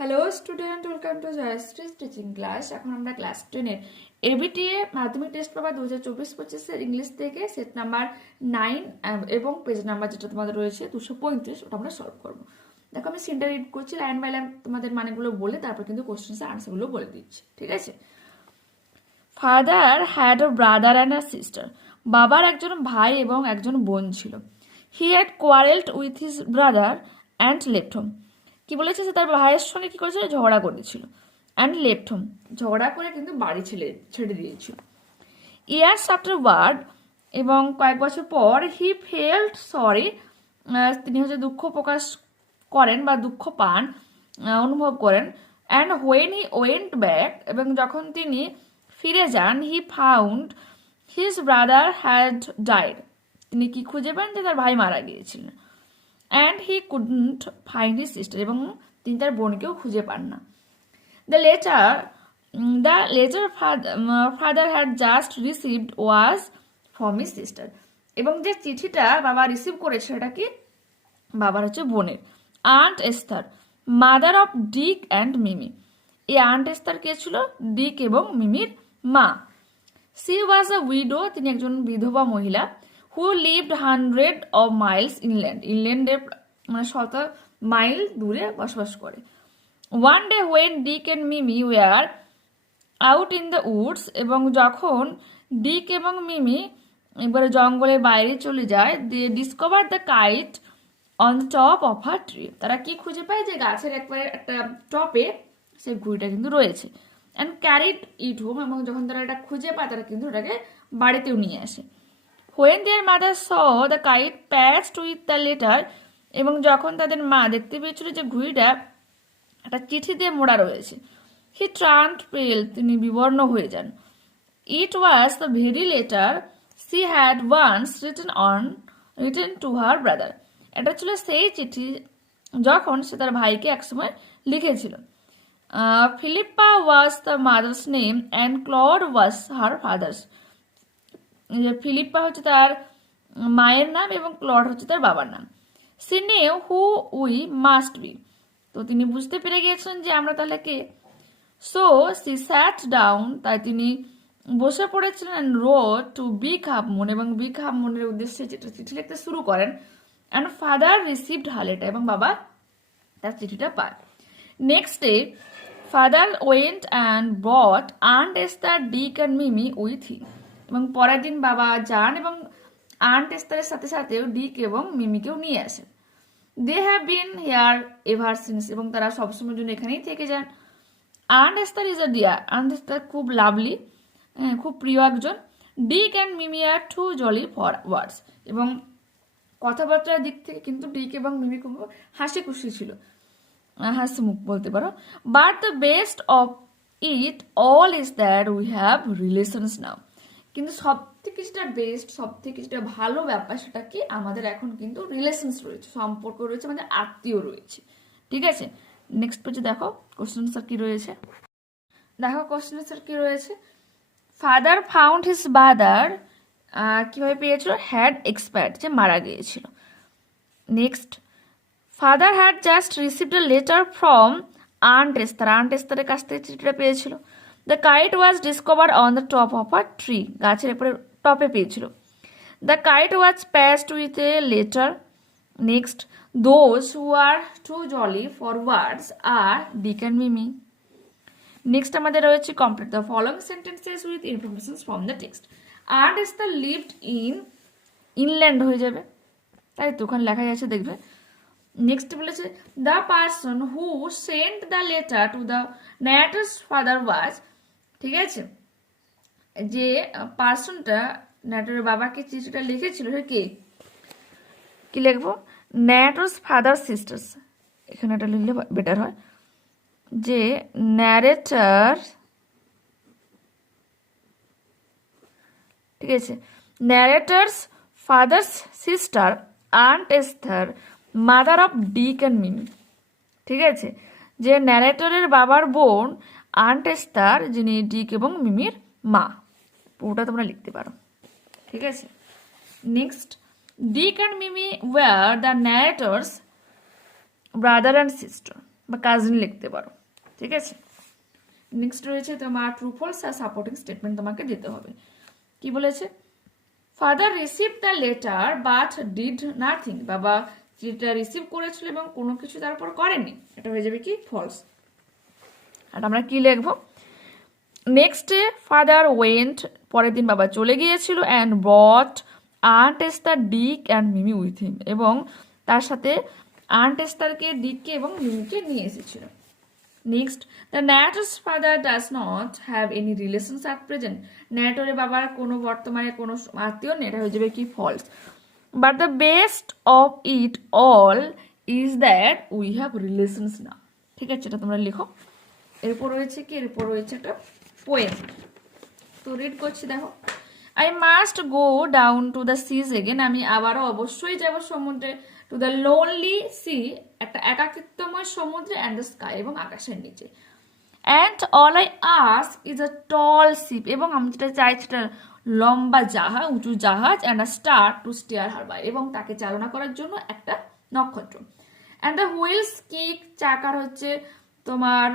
Hello student, welcome to Jayashree teaching class. এখন আমরা class 10 এর ABTA Madhyamik test paper 2024-25 English থেকে সেট নাম্বার 9 এবং পেজ নাম্বার যেটা তোমাদের রয়েছে 235, ওটা আমরা সলভ করবো। দেখো আমি সিনটা রিড করছি, লাইন বাই লাইন তোমাদের মানেগুলো বলে তারপর কিন্তু কোশ্চেন্স আনসারগুলো বলে দিচ্ছি, ঠিক আছে? Father had a brother and a sister. বাবার একজন ভাই এবং একজন বোন ছিল। He had কোয়ারেলড with his brother and left home. কি বলেছে, সে তার ভাইয়ের সঙ্গে কি করেছিল, ঝগড়া করেছিল। অ্যান্ড লেফট হোম, ঝগড়া করে কিন্তু বাড়ি ছেড়ে দিয়েছিল। ইয়ার্স আফটার ওয়ার্ড, এবং কয়েক বছর পর, হি ফেল্ট সরি, তিনি হচ্ছে দুঃখ প্রকাশ করেন বা দুঃখ পান, অনুভব করেন। And when he went back, এবং যখন তিনি ফিরে যান, he found his brother had died, তিনি কি খুঁজে পান যে তার ভাই মারা গিয়েছিলেন। And he couldn't find his sister, এবং তিনি তার বোনকেও খুঁজে পান না। The letter father had just received was from his sister, এবং যে চিঠিটা বাবা রিসিভ করেছে সেটা কি, বাবার হচ্ছে বোনের। Aunt Esther, mother of Dick and Mimi. এই আন্ট এস্থার কে ছিল, ডিক এবং মিমির মা। সি ওয়াজ আ উইডো, তিনি একজন বিধবা মহিলা। Who lived 100 of miles inland, ইনল্যান্ডের মানে 100 মাইল দূরে বসবাস করে। One day when Dick and Mimi were out in the woods, এবং যখন ডিক এবং মিমি এবারে জঙ্গলের বাইরে চলে যায়, they discover the kite on the top of a tree. তারা কি খুঁজে পায়, যে গাছের একবারে একটা টপে সে ঘুড়িটা কিন্তু রয়েছে। অ্যান্ড ক্যারিড ইট হোম, এবং যখন তারা এটা খুঁজে পায় তারা কিন্তু এটাকে বাড়িতেও নিয়ে আসে। When there mother saw the kite patched with the letter, এবং যখন তাদের মা দেখতে পেয়েছিল যে ঘুড়িটা একটা চিঠি দিয়ে মোড়া রয়েছে, হি ট্রান্ড পেল, তিনি বিবর্ণ হয়ে যান। It was the very letter she had once written to her brother, এটা ছিল সেই চিঠি যখন সে তার ভাইকে একসময় লিখেছিল। Philippa was the mother's name and Claude was her father's. Philippa হচ্ছে তার মায়ের নাম এবং ক্লড হচ্ছে তার বাবার নাম। She knew who we must be, তো তিনি বুঝতে পেরে গিয়েছেন যে আমরা তাহলে কে। সো সি স্যাট ডাউন, তাই তিনি বসে পড়েছিলেন। Wrote to big half moon, এবং বিগ হাফ মুনের উদ্দেশ্যে চিঠি লিখতে শুরু করেন। অ্যান্ড ফাদার রিসিভড হালেটা, এবং বাবা তার চিঠিটা পায়। Next day father went and brought aunt Esther, Dick and Mimi with him, এবং পরের দিন বাবা যান এবং আন্ট এস্থারের সাথে সাথেও ডিক এবং মিমিকেও নিয়ে আসেন। They have been here ever since, এবং তারা সবসময়ের জন্য এখানেই থেকে যান। Aunt Esther is a dear, aunt Esther খুব লাভলি, খুব প্রিয় একজন। Dick and Mimi are too jolly for words, এবং কথাবার্তার দিক থেকে কিন্তু ডিক এবং মিমি খুব হাসি খুশি ছিল, হাসি মুখ বলতে পারো। But the best of it all is that we have relations now, কিন্তু সব থেকে যেটা বেস্ট, সব থেকে যেটা ভালো ব্যাপার সেটা কি, আমাদের এখন কিন্তু রিলেশনস রয়েছে, সম্পর্ক রয়েছে, আমাদের আত্মীয় রয়েছে, ঠিক আছে? নেক্সট পেজে দেখো কোশ্চেন আনসার কি রয়েছে। দেখো কোশ্চেন আনসার কি রয়েছে। ফাদার ফাউন্ড হিজ ব্রাদার, কিভাবে পেয়েছিল, হ্যাড এক্সপায়ার্ড, যে মারা গিয়েছিল। Next, father had just received a letter from aunt Esther, aunt এস্থারের কাছ থেকে চিঠিটা পেয়েছিল। The kite was discover on the top of a tree, গাছের উপরে টপে পেয়েছিল। The kite was patched with a letter. Next, those who are too jolly for words are Dick and Mimi. Next আমাদের রয়েছে complete the following sentences with information from the text. Aunt Esther lived inland হয়ে যাবে, তাই তো ওখানে লেখা যাচ্ছে, দেখবে। নেক্সট বলেছে the person who sent the letter to the narrator's father was, ঠিক আছে, যে পার্সনটা ন্যারেটরের বাবাকে চিঠিটা লিখেছিল সে কে, কি লিখবো, ন্যারেটরস ফাদার সিস্টার্স, এখানে এটা লিখলে বেটার হয়, যে ন্যারেটর, ঠিক আছে, narrator's father's sister aunt Esther mother of Dick and Mimi, ঠিক আছে, যে ন্যারেটরের বাবার বোন আন্ট এস্থার, যিনি ডিক এবং মিমির মা, পুরোটা তোমরা লিখতে পারো, ঠিক আছে। Next, Dick and Mimi were the narrator's brother and sister, বা কাজিন লিখতে পারো, ঠিক আছে। নেক্সট রয়েছে তোমার ট্রু ফলস আর সাপোর্টিং স্টেটমেন্ট তোমাকে দিতে হবে। কি বলেছে, father receive the letter but did nothing, বাবা চিঠিটা রিসিভ করেছিল এবং কোনো কিছু তারপর করেনি, এটা হয়ে যাবে কি ফলস। আর আমরা কি লিখবো, নেক্সট ডে ফাদার ওয়েন্ট, পরের দিন বাবা চলে গিয়েছিল, and brought aunt Esther, Dick and Mimi with him, এবং তার সাথে আন্ট এস্তারকে, ডিককে এবং মিমিকে নিয়ে এসেছিল। Next, the narrator's father does not have any relations at present, ন্যাটরের বাবার কোনো বর্তমানে কোনো আত্মীয় নেই, এটা হয়ে যাবে কি false. But the best of it all is that we have relations না, ঠিক আছে, এটা তোমরা লিখো। এরপর রয়েছে কি, এরপর রয়েছে একটা পোয়েম, তো রিড করছি দেখো। I must go down to the seas again, আমি আবারও অবশ্যই যাব সমুদ্রে, টু দ্য লোনলি সি, একটা একাকিত্বময় সমুদ্রে, অ্যান্ড দ্য স্কাই, এবং আকাশের নিচে, and all I ask is a tall ship, এবং আমি যেটা চাই সেটা লম্বা জাহাজ, উঁচু জাহাজ, and a star to steer her by, এবং তাকে চালনা করার জন্য একটা নক্ষত্র, অ্যান্ড দ্য হুইলস কিক, চাকার হচ্ছে তোমার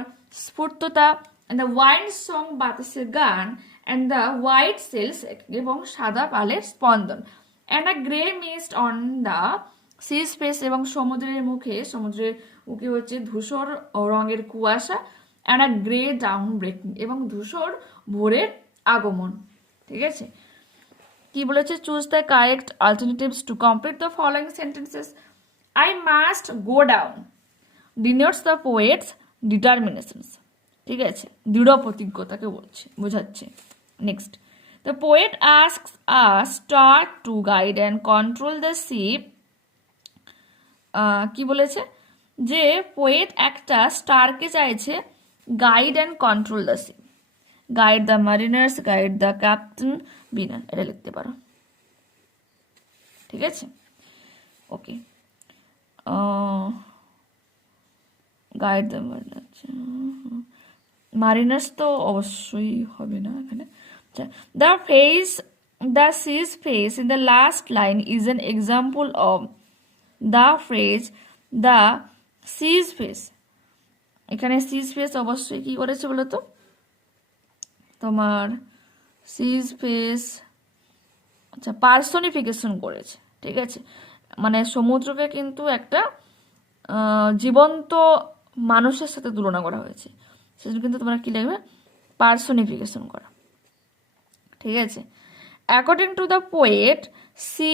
স্ফূর্ততা, অ্যান্ড দ্য ওয়াইন্ড সং, বাতাসের গান, অ্যান্ড দ্য হোয়াইট সেলস, এবং সাদা পালের স্পন্দন, and a grey mist on the sea's face, এবং সমুদ্রের মুখে, সমুদ্রের মুখে হচ্ছে ধূসর রঙের কুয়াশা, and a grey dawn breaking, এবং ধূসর ভোরের আগমন, ঠিক আছে। কি বলেছে, choose the correct alternatives to complete the following sentences. I must go down denotes the poet's determinations, ঠিক আছে, দৃঢ় প্রতিজ্ঞতাকে বলছে, বোঝাচ্ছে। Next, the poet asks a star to guide and control the ship, কি বলেছে, যে পোয়েট একটা স্টারকে চাইছে guide and control the ship, guide the mariners, guide the captain বিনার, এটা লিখতে পারো, ঠিক আছে। ওকে, গাইড দ্য মারিনার্স তো অবশ্যই হবে না এখানে। The seas face in the last line is an example of the phrase the seas face, এখানে সিজ ফেস অবশ্যই কি করেছে বলো তো, তোমার সিজ ফেস, আচ্ছা, পার্সনিফিকেশন করেছে, ঠিক আছে, মানে সমুদ্রকে কিন্তু একটা জীবন্ত মানুষের সাথে তুলনা করা হয়েছে, সেজন্য কিন্তু তোমরা কি লিখবে, পার্সনিফিকেশন করা, ঠিক আছে। According to the poet, sea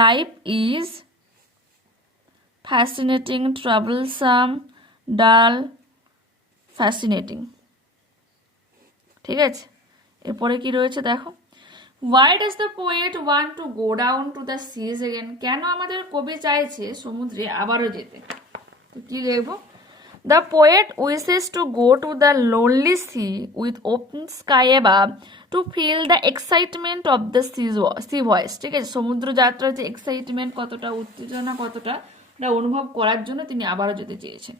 life is fascinating, troublesome, dull, fascinating, ঠিক আছে। এরপরে কি রয়েছে দেখো, why does the poet want to go down to the seas again, কেন আমাদের কবি চাইছে সমুদ্রে আবারও যেতে, তো কি লিখবো, the poet wishes to go to the lonely sea with open sky above to feel the excitement of the sea voice, ঠিক আছে, সমুদ্র যাত্রার যে এক্সাইটমেন্ট কতটা, উত্তেজনা কতটা, এটা অনুভব করার জন্য তিনি আবারও যেতে চেয়েছেন।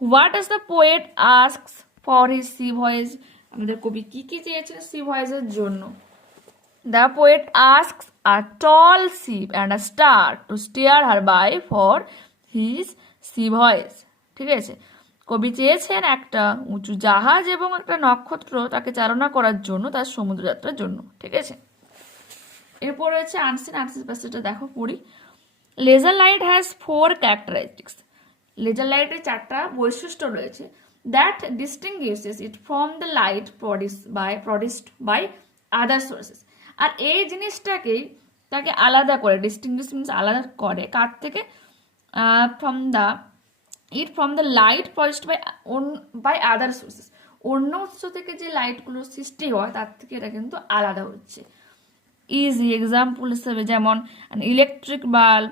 what does the poet asks for his sea voice, আমাদের কবি কি কি চেয়েছেন সি ভয়েসের জন্য, the poet asks a tall ship and a star to steer her by for his sea voice, ঠিক আছে, কবি চেয়েছেন একটা উঁচু জাহাজ এবং একটা নক্ষত্র তাকে চালনা করার জন্য, তার সমুদ্র যাত্রার জন্য, ঠিক আছে। এরপর রয়েছে আনসিন, আনসিন প্যাসেজটা দেখো পড়ি। Laser light has 4 characteristics, laser লাইটের 4টা বৈশিষ্ট্য রয়েছে, that distinguishes it from the light produced by other sources, আর এই জিনিসটাকেই তাকে আলাদা করে, ডিস্টিংগুইশ মিনস আলাদা করে কার থেকে, from the light produced by other sources, অন্য উৎস থেকে যে লাইটগুলো সৃষ্টি হয় তার থেকে এটা কিন্তু আলাদা হচ্ছে। ইজি এক্সাম্পল হিসেবে যেমন ইলেকট্রিক বাল্ব,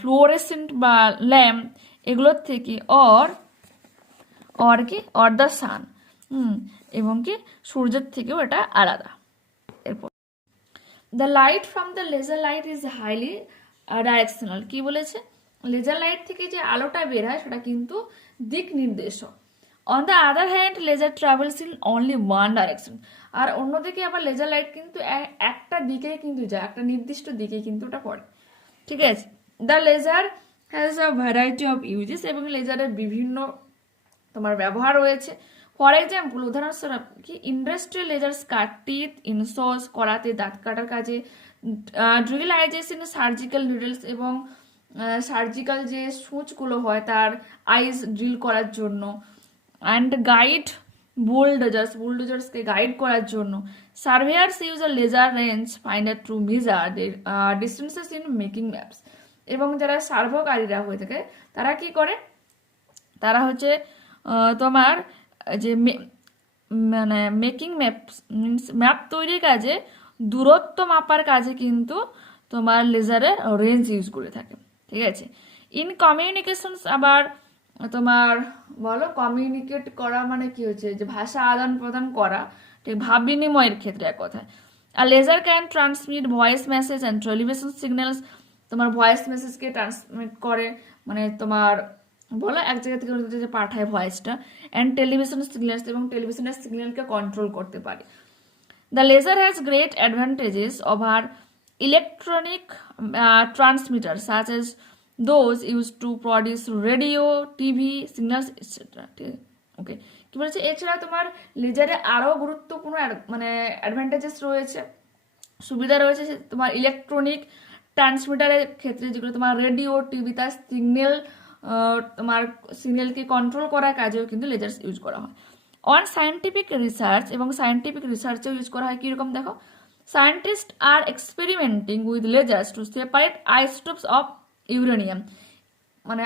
ফ্লোরেসেন্ট বা ল্যাম্প, এগুলোর থেকে অর দ্য সান, এবং কি সূর্যের থেকেও এটা আলাদা। এরপর the light from the laser light is highly directional, কি বলেছে, লেজার লাইট থেকে যে আলোটা বের হয় সেটা কিন্তু দিক নির্দেশক। On the other hand laser travels in only one direction, আর অন্যদিকে আবার লেজার লাইট কিন্তু একটা দিকেই কিন্তু যায়, একটা নির্দিষ্ট দিকে কিন্তু ওটা পড়ে, ঠিক আছে। The laser has a variety of uses, এবং লেজারের বিভিন্ন তোমার ব্যবহার রয়েছে। ফর এক্সাম্পল উদাহরণস্বরূপ কি industrial lasers cut teeth in sauce করাতে দাঁত কাটার কাজে, ড্রিলাইজেশন সার্জিক্যাল নিডলস এবং সার্জিক্যাল যে সূচগুলো হয় তার আইস ড্রিল করার জন্য, অ্যান্ড গাইড বুলডোজার্সকে গাইড করার জন্য। Surveyors use a laser range finder to measure distances in making maps. এবং যারা সার্ভকারীরা হয়ে থাকে তারা কি করে, তারা হচ্ছে তোমার যে মানে মেকিং ম্যাপস মিনস ম্যাপ তৈরির কাজে দূরত্ব মাপার কাজে কিন্তু তোমার লেজারের রেঞ্জ ইউজ করে থাকে, ঠিক আছে। ইন কমিউনিকেশনস আবার তোমার বলো কমিউনিকেট করা মানে কি হচ্ছে, যে ভাষা আদান প্রদান করা, ঠিক ভাব বিনিময়ের ক্ষেত্রে এক কথায়। আর laser can transmit voice message and television signals, তোমার ভয়েস মেসেজকে ট্রান্সমিট করে, মানে তোমার বলো এক জায়গা থেকে অন্য জায়গায় পাঠায় ভয়েসটা, অ্যান্ড টেলিভিশন সিগন্যালস, এবং টেলিভিশনের সিগন্যালকে কন্ট্রোল করতে পারে। The laser has great advantages over electronic transmitter such as those used to produce radio, TV signals etc. ঠিক আছে, ওকে। কি বলছে, এছাড়া তোমার লেজারে আরও গুরুত্বপূর্ণ মানে অ্যাডভান্টেজেস রয়েছে, সুবিধা রয়েছে তোমার ইলেকট্রনিক ট্রান্সমিটারের ক্ষেত্রে, যেগুলো তোমার রেডিও, টিভি তার সিগন্যাল, তোমার সিগন্যালকে কন্ট্রোল করার কাজেও কিন্তু লেজার্স ইউজ করা হয়। অন সায়েন্টিফিক রিসার্চ, এবং সায়েন্টিফিক রিসার্চেও ইউজ করা হয়। কীরকম দেখো, scientist are experimenting with lasers to separate isotopes of uranium, মানে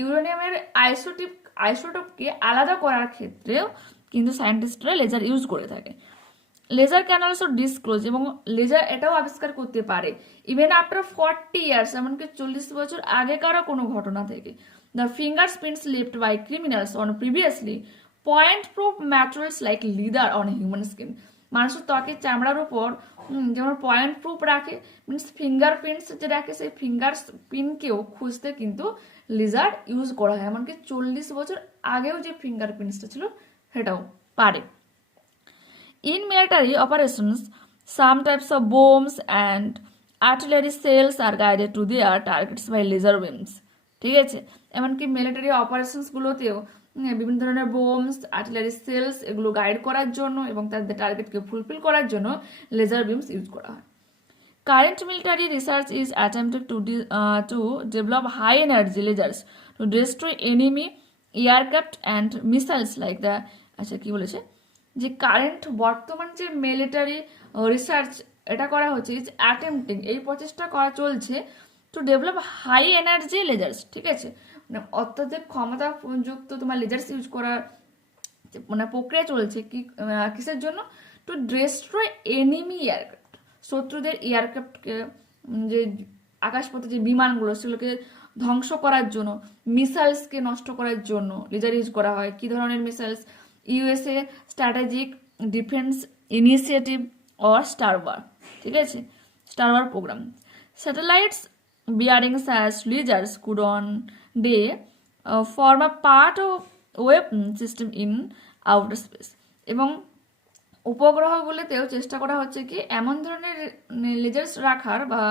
ইউরেনিয়ামের আইসোটোপকে আলাদা করার ক্ষেত্রেও কিন্তু সায়েন্টিস্টরা লেজার ইউজ করে থাকে। লেজার ক্যান অলসো ডিসক্লোজ, এবং লেজার এটাও আবিষ্কার করতে পারে ইভেন আফটার 40 ইয়ার্স, এমনকি 40 বছর আগেকারও কোনো ঘটনা থেকে। The finger prints left by criminals on previously point proof materials like leather on human skin, মানুষের ত্বকের চামড়ার উপর যেমন পয়েন্ট প্রুফ রাখে, মিনস ফিঙ্গার প্রিন্টস যে রাখে, সেই ফিঙ্গার প্রিন্টকেও খুঁজতে কিন্তু লেজার ইউজ করা হয়, এমনকি 40 বছর আগেও যে ফিঙ্গার প্রিন্টসটা ছিল সেটাও পারে। In military operations some types of bombs and artillery shells are guided to their targets by laser beams, ঠিক আছে। এমনকি মিলিটারি অপারেশনসগুলোতেও বিভিন্ন ধরনের বোমস, আর্টিলারি সেলস এগুলো গাইড করার জন্য এবং তাদের টার্গেটকে ফুলফিল করার জন্য লেজার বিমস ইউজ করা হয়। Current military research is attempted to develop high energy lasers to destroy enemy aircraft and missiles like the, আচ্ছা কি বলেছে, যে কারেন্ট বর্তমান যে মিলিটারি রিসার্চ এটা করা হচ্ছে, ইজ অ্যাটেম্পটিং এই প্রচেষ্টা করা চলছে to develop high energy lasers, ঠিক আছে, মানে অত্যাধিক ক্ষমতাযুক্ত তোমার লেজার্স ইউজ করার মানে প্রক্রিয়া চলছে কি কিসের জন্য, টু ডিস্ট্রয় এনিমি এয়ারক্রাফট, শত্রুদের এয়ারক্রাফটকে যে আকাশপথে যে বিমানগুলো সেগুলোকে ধ্বংস করার জন্য, মিসাইলসকে নষ্ট করার জন্য লেজার ইউজ করা হয়। কি ধরনের missiles, USA strategic defence initiative or star war, ঠিক আছে, star war programme. Satellites bearing such lasers could on day form a part of weapon system in outer space, এবং উপগ্রহগুলিতেও চেষ্টা করা হচ্ছে কি এমন ধরনের লেজার্স রাখার বা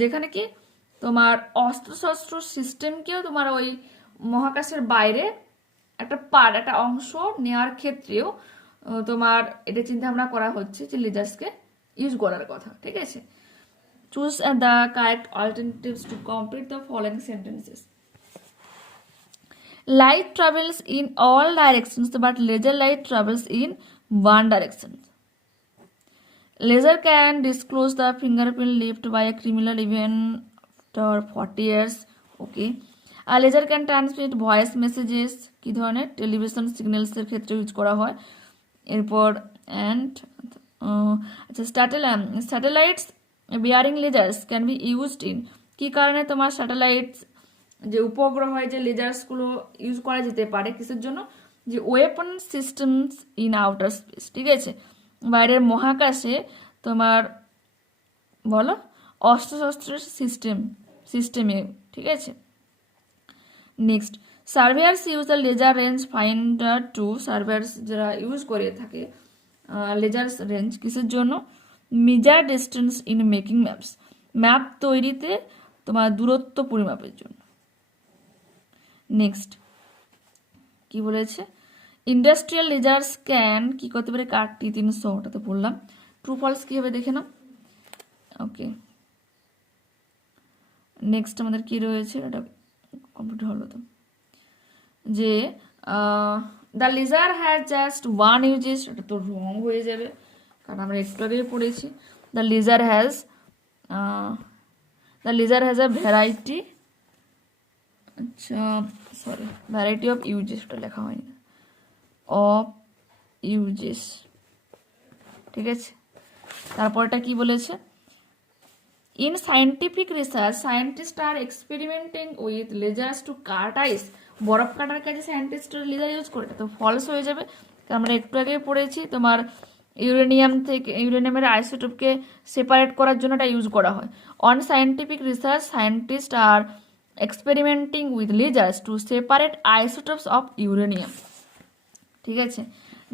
যেখানে কি তোমার অস্ত্রশস্ত্র সিস্টেমকেও তোমার ওই মহাকাশের বাইরে একটা অংশ নেওয়ার ক্ষেত্রেও তোমার এটা চিন্তা ভাবনা করা হচ্ছে যে লেজার্সকে ইউজ করার কথা, ঠিক আছে। Choose the correct alternatives to complete the following sentences. Light travels in all directions, but laser light travels in one direction. Laser can disclose the fingerprint left by a criminal even after 40 years. Okay. A laser can transmit voice messages. কি ধরনের television সিগন্যালসের ক্ষেত্রে use করা হয়। এরপর and আচ্ছা satellites bearing lasers can be used in, কি কারণে তোমার স্যাটেলাইটস যে উপগ্রহ যে লেজার্সগুলো ইউজ করা যেতে পারে কিসের জন্য, যে weapon systems in outer space, ঠিক আছে, বাইরের মহাকাশে তোমার বলো অস্ত্রশস্ত্রের সিস্টেমে, ঠিক আছে। Next, surveyors use the laser range finder to, surveyors যারা ইউজ করে থাকে লেজার রেঞ্জ কিসের জন্য, measure distance in making maps, map তৈরিতে তোমার দূরত্ব পরিমাপের জন্য। নেক্সট, কি বলেছে, ইন্ডাস্ট্রিয়াল লেজার্স ক্যান কি করতে পারে, কাটটি 300, ওটা তো বললাম। ট্রু ফলস কি হবে দেখে নাও। ওকে, নেক্সট আমাদের কি রয়েছে, এটা কমপ্লিট হলো তো, যে the laser has just one uses, এটা তো রং হয়ে যাবে কারণ আমরা একটু আগে পড়েছি। The laser has a variety, আচ্ছা সরি, ভ্যারাইটি অফ ইউজেস, ওটা লেখা হয়নি, অফ ইউজেস, ঠিক আছে। তারপরটা কি বলেছে, in scientific research scientist are experimenting with lasers to cut ice, বরফ কাটার কাজে সায়েন্টিস্টরা লেজার ইউজ করে, তো ফলস হয়ে যাবে কারণ আমরা একটু আগে পড়েছি তোমার ইউরেনিয়ামের আইসোটোপকে সেপারেট করার জন্য এটা ইউজ করা হয়। On scientific research scientist are experimenting with lasers to separate isotopes of uranium, ঠিক আছে।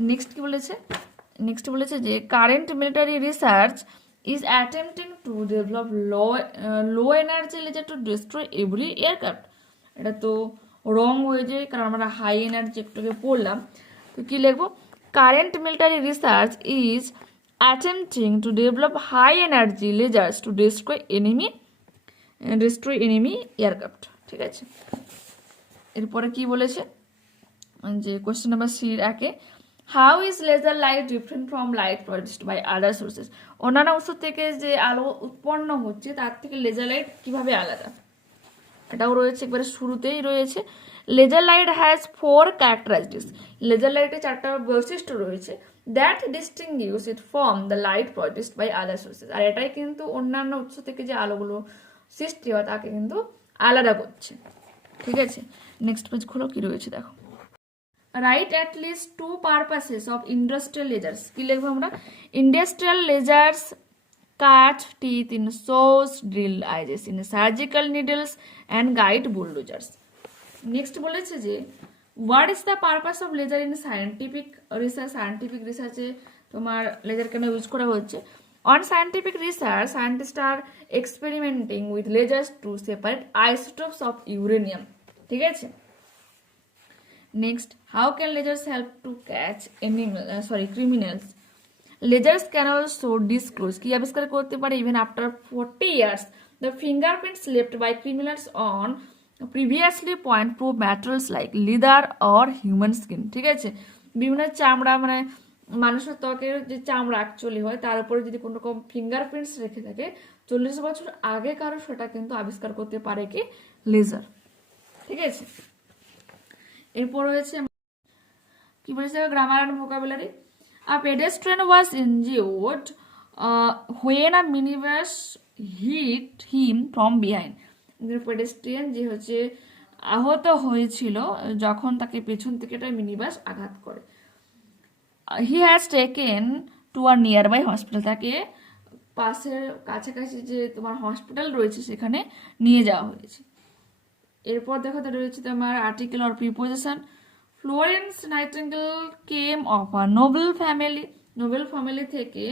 নেক্সট বলেছে যে current military research is attempting to develop low energy laser to destroy every aircraft, এটা তো রং হয়ে যায় কারণ আমরা হাই এনার্জি একটুকে পড়লাম। তো কি লিখবো, current military research is attempting to develop high energy lasers to destroy enemy aircraft, ঠিক আছে। এরপরে কি বলেছে, যে কোয়েশ্চেন নাম্বার সির একে, how is laser light different from light produced by other sources, অন্যান্য উৎস থেকে যে আলো উৎপন্ন হচ্ছে তার থেকে লেজার লাইট কিভাবে আলাদা, এটাও রয়েছে একবারে শুরুতেই রয়েছে। Laser light has 4 characteristics, laser লাইটে 4টা বৈশিষ্ট্য রয়েছে, that distinguish it from the light produced by other sources, আর এটাই কিন্তু অন্যান্য উৎস থেকে যে আলোগুলো সৃষ্টি হয় তাকে কিন্তু আলাদা করছে, ঠিক আছে। নেক্সট পেজ খোলো, কি রয়েছে দেখো, right at least 2 purposes of industrial lasers, কি লিখবো আমরা, industrial lasers cut teeth in saws, drill eyes in surgical needles and guide bulldozers. Next বলেছে যে what is the purpose of laser in scientific research, scientific রিসার্চে তোমার laser কেন use করা হচ্ছে। On scientific research scientist are experimenting with lasers to separate isotopes of uranium, ঠিক আছে। Next, how can lasers help to catch criminals, lasers can also disclose, কি আবিষ্কার করতে পারে, even after 40 years the fingerprints left by criminals on previously point to materials like leather or human skin, ঠিক আছে। বিভিন্ন চামড়া মানে মানুষের ত্বকের যে চামড়া অ্যাকচুয়ালি হয় তার উপরে যদি কোনো রকম ফিঙ্গারপ্রিন্টস রেখে থাকে 40 বছর আগে কারো, সেটা কিন্তু আবিষ্কার করতে পারে কি, লেজার, ঠিক আছে। এরপর রয়েছে কি বলেছে, grammar and vocabulary, a pedestrian was injured when a minibus hit him from behind, pedestrian যে হচ্ছে আহত হয়েছিল যখন তাকে পেছন থেকে একটা মিনিবাস আঘাত করে। He has taken to a nearby hospital, তাকে পাশের কাছাকাছি যে তোমার হসপিটাল রয়েছে সেখানে নিয়ে যাওয়া হয়েছে। এরপর দেখো তো রয়েছে তোমার article or preposition, Florence nightingale came of a noble family, noble family থেকে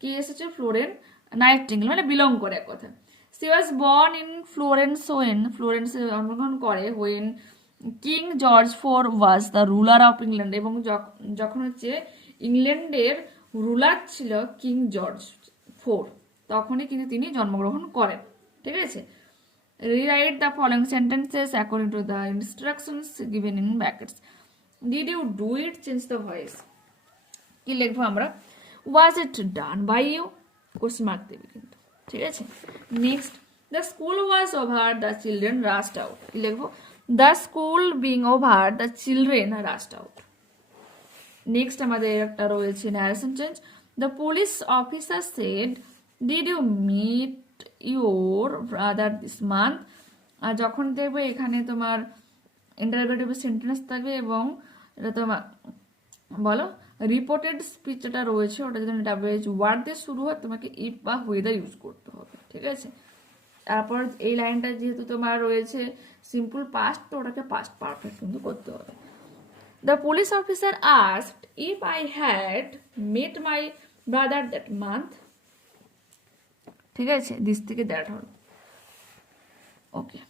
কে এসেছে, ফ্লোরেন নাইটিঙ্গেল মানে বিলং করে এক কথা। She was born in Florence, ফ্লোরেন্সে জন্মগ্রহণ করে when King George IV was the ruler of England, এবং যখন হচ্ছে ইংল্যান্ডের রুলার ছিল কিং জর্জ IV, তখনই কিন্তু তিনি জন্মগ্রহণ করেন, ঠিক আছে। Rewrite the following sentences according to the instructions given in brackets. Did you do it? Change the voice. কি লিখবো আমরা, was it done by you? Question mark দেবে কিন্তু, ঠিক আছে। Next, the school was over, the children rushed out, কি লিখবো, the school being over, the children rushed out. Next আমাদের একটা রয়েছে narration change, the police officer said, did you meet your brother this month? আর যখন দেখবে এখানে তোমার interrogative sentence থাকবে এবং এটা তোমার বলো রিপোর্টেড স্পিচ যেটা রয়েছে ওটা যদি ডাব্লিউএইচ ওয়ার্ড দিয়ে শুরু হয় তোমাকে ইফ বা ওয়েদার ইউজ করতে হবে, ঠিক আছে। তারপর এই লাইনটা যেহেতু তোমার রয়েছে সিম্পল পাস্ট, তো ওটাকে পাস্ট পারফেক্ট কিন্তু করতে হবে। The police officer asked if I had mate my brother that month, ঠিক আছে, দিস থেকে দ্যাট হল, ওকে।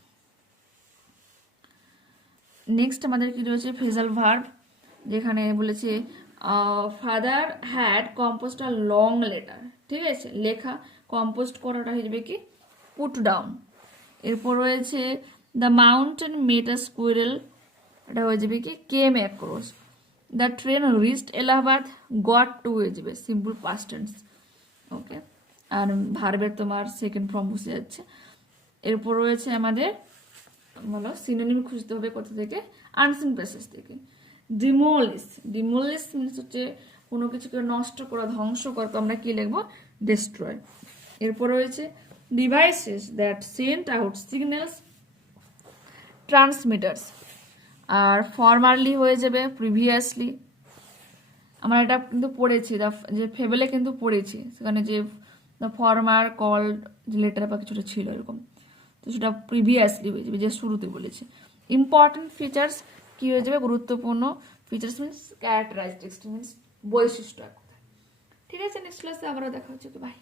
নেক্সট আমাদের কি রয়েছে ফ্রেজাল ভার্ব, যেখানে বলেছে father had compost a long letter, ঠিক আছে, লেখা, কম্পোস্ট করাটা হয়ে যাবে কি পুট ডাউন। এরপর রয়েছে the mountain met a squirrel, এটা হয়ে যাবে কি came across. The train reached Allahabad, got to হয়ে যাবে সিম্পল পাস্ট টেন্স। ওকে, আর ভার্বের তোমার সেকেন্ড ফর্ম বসে যাচ্ছে। এরপর রয়েছে আমাদের বলো সিনোনিম খুঁজতে হবে কোথা থেকে, আনসিন প্যাসেজ থেকে। ডিমোলিশ, ডিমোলিশ মিনস হচ্ছে কোনো কিছুকে নষ্ট করা, ধ্বংস করা, তো আমরা কি লিখবো ডিস্ট্রয়। এরপর রয়েছে devices that sent out signals, transmitters. আর ফরমারলি হয়ে যাবে প্রিভিয়াসলি, আমরা এটা কিন্তু পড়েছি, যে ফেবেলে কিন্তু পড়েছি, সেখানে যে দ্য ফরমার কল্ড যে লেটার বা কিছুটা ছিল এরকম, তো সেটা প্রিভিয়াসলি হয়ে যাবে, যে শুরুতে বলেছে। ইম্পর্টেন্ট ফিচার্স কি হয়ে যাবে, গুরুত্বপূর্ণ, ফিচার্স মিনস ক্যারেক্টারাইস্টিক্স মিনস বৈশিষ্ট্য এক কথায়। ঠিক আছে, নেক্সট ক্লাসে আবারও দেখা হচ্ছে, বাই।